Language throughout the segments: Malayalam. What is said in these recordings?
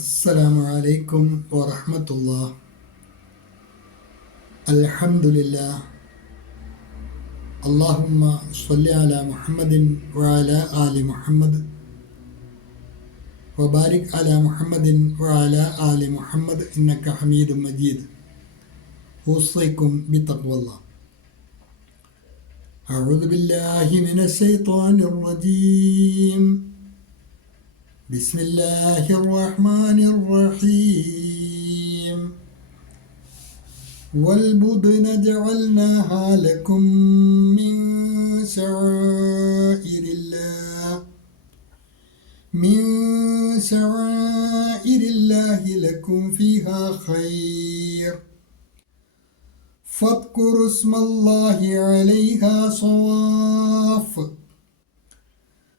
അസ്സലാമു അലൈക്കും വറഹ്മത്തുള്ളാഹി. അൽഹംദുലില്ലാഹ്. അല്ലാഹുമ്മ സ്വല്ലി അലാ മുഹമ്മദിൻ വഅലാ ആലി മുഹമ്മദ് വബാരിക് അലാ മുഹമ്മദിൻ വഅലാ ആലി മുഹമ്മദ് ഇന്നക ഹമീദും മജീദ്. ഊസൈക്കും ബിത്തഖ്വല്ലാഹ്. അഊദു ബില്ലാഹി മിനശ് ശൈത്വാനിർ റജീം. بسم الله الرحمن الرحيم. والبدن جعلناها لكم من شعائر الله لكم فيها خير فاذكروا اسم الله عليها صواف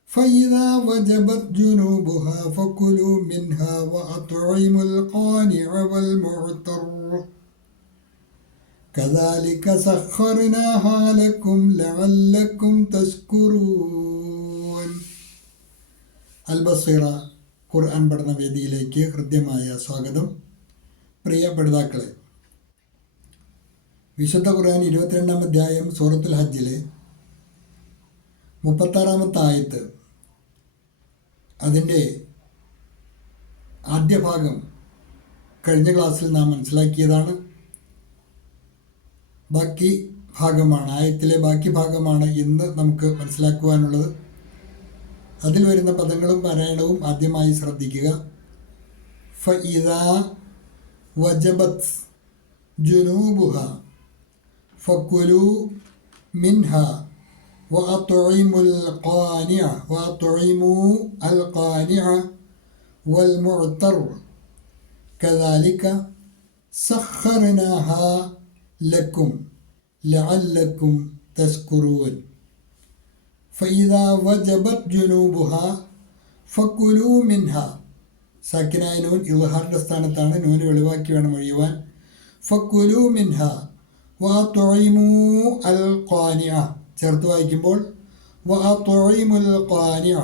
فإذا وجبت جنوبها فكلوا منها وأطعموا القانع والمعتر كذلك سخرناها لكم لعلكم تشكرون. അൽബസീറ ഖുർആൻ പഠന വേദിയിലേക്ക് ഹൃദ്യമായ സ്വാഗതം. പ്രിയ പഠിതാക്കളെ, വിശുദ്ധ ഖുർആൻ 22-ാം അധ്യായം സൂറത്തുൽ ഹജ്ജിലെ 36-ാമത്തെ ആയത്ത്, അതിൻ്റെ ആദ്യ ഭാഗം കഴിഞ്ഞ ക്ലാസ്സിൽ നാം മനസ്സിലാക്കിയതാണ്. ബാക്കി ഭാഗമാണ്, ആയത്തിലെ ബാക്കി ഭാഗമാണ് ഇന്ന് നമുക്ക് മനസ്സിലാക്കുവാനുള്ളത്. അതിൽ വരുന്ന പദങ്ങളും പാരായണവും ആദ്യമായി ശ്രദ്ധിക്കുക. ഫഇദാ വജബത് ജുനൂബുഹ ഫകുലു മിൻഹ وأطعموا القانع والمعتر كذلك سخرناها لكم لعلكم تشكرون. فإذا وجبت جنوبها فكلوا منها. സാക്കിനായ നൂൻ ഇദ്ഹാറിൻ്റെ സ്ഥാനത്താണ്, നൂന് വെളിവാക്കി വേണം ഒഴിയുവാൻ. ഫക്കുലു മിൻഹ വഅത്ഇമൂ അൽ ഖാനിഅ ചേർത്ത് വായിക്കുമ്പോൾ വഅത്ഇമുൽ ഖാനിഅ.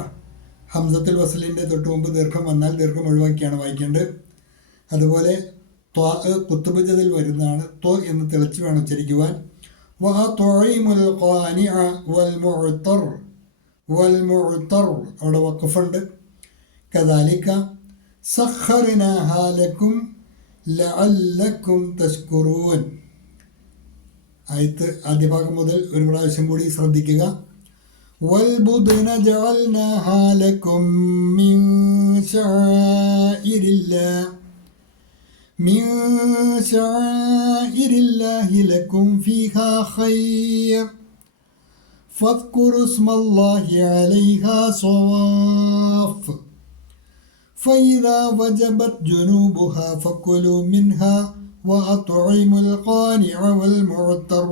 ഹംസത്തുൽ വസ്ലിൻ്റെ തൊട്ട് മുമ്പ് ദീർഘം വന്നാൽ ദീർഘം ഒഴിവാക്കിയാണ് വായിക്കേണ്ടത്. അതുപോലെ ത്വാ കുത്തുബുജതിൽ വരുന്നതാണ്. ത്വ എന്ന് തെളിച്ച് വേണം ഉച്ചരിക്കുവാൻ. വഅത്ഇമുൽ ഖാനിഅ വൽ മുഅ്തർ അവിടെ വഖഫുണ്ട്. കദാലിക സഖർനാഹാ ലക്കും ലഅല്ലക്കും തഷ്കുറൂൻ. ആയത്ത് ആദ്യ ഭാഗം മുതൽ ഒരു പ്രാവശ്യം കൂടി ശ്രദ്ധിക്കുക. വൽബുദ്ന ജഅൽനാഹാ ലക്കും മിൻ ശആഇരില്ലാഹി ലക്കും ഫീഹാ ഖൈർ ഫദ്കുറു സ്മല്ലാഹി അലൈഹാ സ്വവാഫ് ഫഇദാ വജബത് ജുനൂബുഹാ ഫകുലൂ മിൻഹാ وأطعموا القانع والمعتر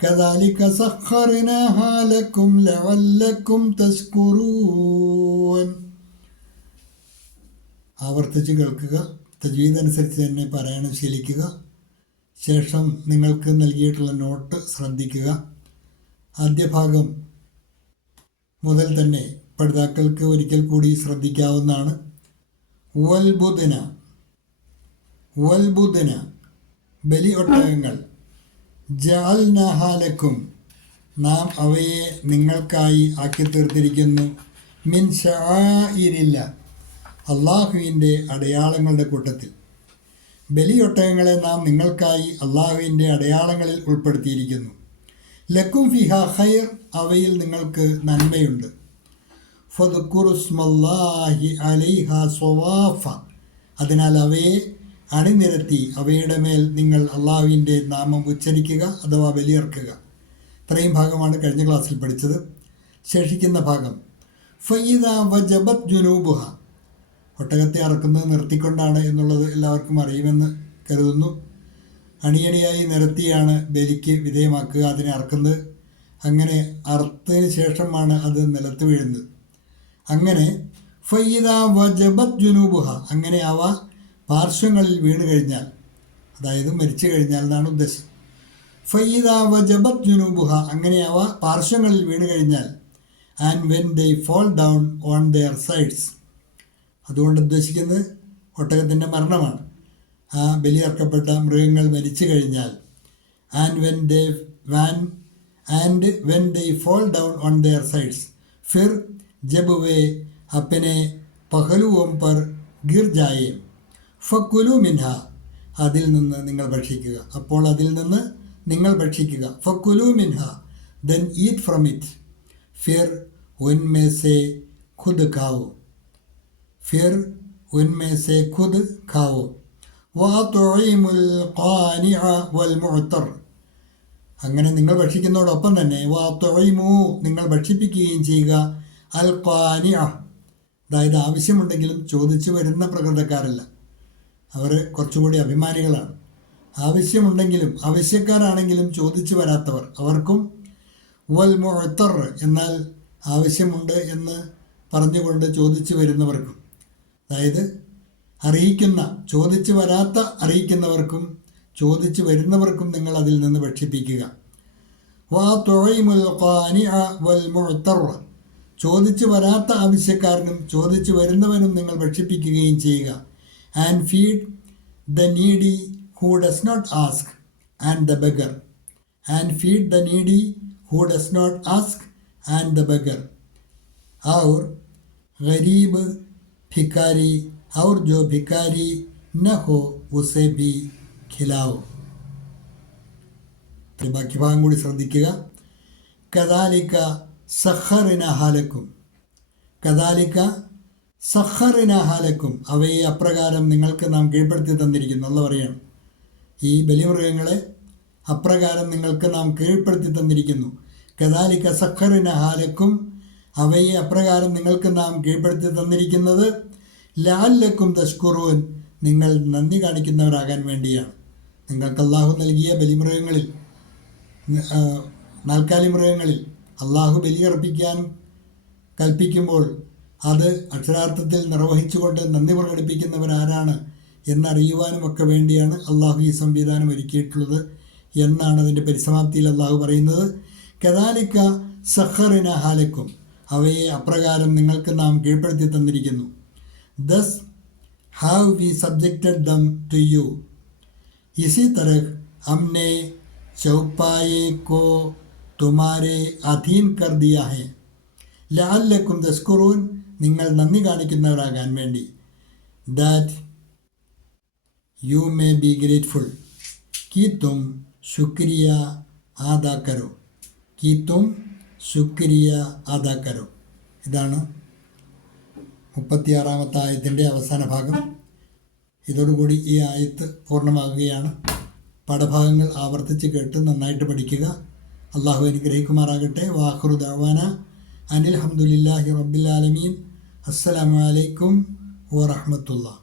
كذلك سخرناها لكم لعلكم تشكرون. ആവർത്തിച്ച് കേൾക്കുക, തജ്വീദ് അനുസരിച്ച് തന്നെ പാരായണം ശീലിക്കുക. ശേഷം നിങ്ങൾക്ക് നൽകിയിട്ടുള്ള നോട്ട് ശ്രദ്ധിക്കുക. ആദ്യ ഭാഗം മുതൽ തന്നെ പഠിതാക്കൾക്ക് ഒരിക്കൽ കൂടി ശ്രദ്ധിക്കാവുന്നതാണ്. വൽബുദന ബലി ഒട്ടകങ്ങൾ, ജഅൽനാഹാ ലക്കും നാം അവയെ നിങ്ങൾക്കായി ആക്കി തീർത്തിരിക്കുന്നു, മിൻ ശആഇരില്ല അള്ളാഹുവിൻ്റെ അടയാളങ്ങളുടെ കൂട്ടത്തിൽ. ബലിയൊട്ടകങ്ങളെ നാം നിങ്ങൾക്കായി അള്ളാഹുവിൻ്റെ അടയാളങ്ങളിൽ ഉൾപ്പെടുത്തിയിരിക്കുന്നു. ലക്കും ഫിഹാ ഖൈർ അവയിൽ നിങ്ങൾക്ക് നന്മയുണ്ട്. ഫദ്കുറു സ്മല്ലാഹി അലൈഹാ സ്വവാഫ അതിനാൽ അവയെ അണിനിരത്തി അവയുടെ മേൽ നിങ്ങൾ അള്ളാഹുവിൻ്റെ നാമം ഉച്ചരിക്കുക അഥവാ ബലിയർക്കുക. ഇത്രയും ഭാഗമാണ് കഴിഞ്ഞ ക്ലാസ്സിൽ പഠിച്ചത്. ശേഷിക്കുന്ന ഭാഗം ഫഇദാ വജബത് ജുനൂബുഹ, ഒട്ടകത്തെ അറക്കുന്നത് നിർത്തിക്കൊണ്ടാണ് എന്നുള്ളത് എല്ലാവർക്കും അറിയുമെന്ന് കരുതുന്നു. അണിയണിയായി നിരത്തിയാണ് ബലിക്ക് വിധേയമാക്കുക, അതിനെ അറക്കുന്നത്. അങ്ങനെ അറുത്തതിന് ശേഷമാണ് അത് നിലത്ത് വീഴുന്നത്. അങ്ങനെ ഫഇദാ വജബത് ജുനൂബുഹ അങ്ങനെ അവ പാർശ്വങ്ങളിൽ വീണ് കഴിഞ്ഞാൽ, അതായത് മരിച്ചു കഴിഞ്ഞാൽ എന്നാണ് ഉദ്ദേശം. ഫഇദാ വജബത് ജുനൂബുഹ അങ്ങനെ അവ പാർശ്വങ്ങളിൽ വീണ് കഴിഞ്ഞാൽ, and when they fall down on their sides അതുകൊണ്ട് ഉദ്ദേശിക്കുന്നത് ഒട്ടകത്തിൻ്റെ മരണമാണ്. ആ ബലിയർക്കപ്പെട്ട മൃഗങ്ങൾ മരിച്ചു കഴിഞ്ഞാൽ when they fall down on their sides, फिर जब वे अपने पहलुओं पर गिर जाए, फकुलू मिन्हा, അതിൽ നിന്ന് നിങ്ങൾ ഭക്ഷിക്കുക. അപ്പോൾ അതിൽ നിന്ന് നിങ്ങൾ ഭക്ഷിക്കുക. ഫക്കുലു മിൻഹ, then eat from it. फिर उनमें से खुद खाओ. फिर उनमें से खुद खाओ. वअत्ഇമുൽ ഖാനിഅ വൽ മുഅ്തർ, അങ്ങനെ നിങ്ങൾ ഭക്ഷിക്കുന്നതോടൊപ്പം തന്നെ വഅത്ഇമു, നിങ്ങൾ ഭക്ഷിപ്പിക്കുകയും ചെയ്യുക, അൽ ഖാനിഅ, അതായത് ആവശ്യമുണ്ടെങ്കിലും ചോദിച്ചു വരുന്ന പ്രകൃതക്കാരല്ല, അവർ കുറച്ചുകൂടി അഭിമാനികളാണ്. ആവശ്യമുണ്ടെങ്കിലും ആവശ്യക്കാരാണെങ്കിലും ചോദിച്ചു വരാത്തവർ, അവർക്കും വൽ മുഅ്തർ, എന്നാൽ ആവശ്യമുണ്ട് എന്ന് പറഞ്ഞുകൊണ്ട് ചോദിച്ചു വരുന്നവർക്കും, അതായത് ചോദിച്ചു വരാത്ത അറിയിക്കുന്നവർക്കും ചോദിച്ചു വരുന്നവർക്കും നിങ്ങൾ അതിൽ നിന്ന് ഭക്ഷിപ്പിക്കുക. വഅത്ഇമുൽ ഖാനിഅ വൽ മുഅ്തർ, ചോദിച്ചു വരാത്ത ആവശ്യക്കാരനും ചോദിച്ചു വരുന്നവനും നിങ്ങൾ ഭക്ഷിപ്പിക്കുകയും ചെയ്യുക. And feed the needy who does not ask and the beggar. And feed the needy who does not ask and the beggar. और गरीब भिखारी और जो भिखारी न हो उसे भी खिलाओ. ബാക്കി ഭാഗം കൂടി ശ്രദ്ധിക്കുക. കദാലിക സഖറിനഹാലക്കും, കദാലിക സഖറിനഹാലക്കും, അവയെ അപ്രകാരം നിങ്ങൾക്ക് നാം കീഴ്പ്പെടുത്തി തന്നിരിക്കുന്നു. അല്ല പറയാണ്, ഈ ബലിമൃഗങ്ങളെ അപ്രകാരം നിങ്ങൾക്ക് നാം കീഴ്പ്പെടുത്തി തന്നിരിക്കുന്നു. കദാലിക സഖറിനഹാലക്കും, അവയെ അപ്രകാരം നിങ്ങൾക്ക് നാം കീഴ്പ്പെടുത്തി തന്നിരിക്കുന്നത് ലഅല്ലക്കും തഷ്കുറൂൻ, നിങ്ങൾ നന്ദി കാണിക്കുന്നവരാകാൻ വേണ്ടിയാണ്. നിങ്ങൾക്ക് അള്ളാഹു നൽകിയ ബലിമൃഗങ്ങളിൽ, നാൽക്കാലി മൃഗങ്ങളിൽ അള്ളാഹു ബലിയർപ്പിക്കാൻ കൽപ്പിക്കുമ്പോൾ അത് അക്ഷരാർത്ഥത്തിൽ നിർവഹിച്ചുകൊണ്ട് നന്ദി പ്രകടിപ്പിക്കുന്നവരാരാണ് എന്നറിയുവാനുമൊക്കെ വേണ്ടിയാണ് അള്ളാഹു ഈ സംവിധാനം ഒരുക്കിയിട്ടുള്ളത് എന്നാണ് അതിൻ്റെ പരിസമാപ്തിയിൽ അള്ളാഹു പറയുന്നത്. കദാലിക സഖറിനഹാലക്കും, അവയെ അപ്രകാരം നിങ്ങൾക്ക് നാം കീഴ്പ്പെടുത്തി തന്നിരിക്കുന്നു. Thus have we subjected them to you. इसी तरह हमने चौपाए को तुम्हारे अधीन कर दिया है. लअल्लकुम तस्कुरून, നിങ്ങൾ നന്ദി കാണിക്കുന്നവരാകാൻ വേണ്ടി. That you may be grateful. कि तुम शुक्रिया अदा करो. कि तुम शुक्रिया अदा करो. ഇതാണ് 36-ാമത്തെ ആയത്തിൻ്റെ അവസാന ഭാഗം. ഇതോടുകൂടി ഈ ആയത്ത് പൂർണ്ണമാകുകയാണ്. പാഠഭാഗങ്ങൾ ആവർത്തിച്ച് കേട്ട് നന്നായിട്ട് പഠിക്കുക. അള്ളാഹു അനുഗ്രഹിക്കുമാറാകട്ടെ. വാഖിറു ദഅ്വാന അനിൽ ഹംദുലില്ലാഹി റബ്ബിൽ ആലമീൻ. അസ്സലാമു അലൈക്കും വറഹ്മത്തുള്ളാഹി.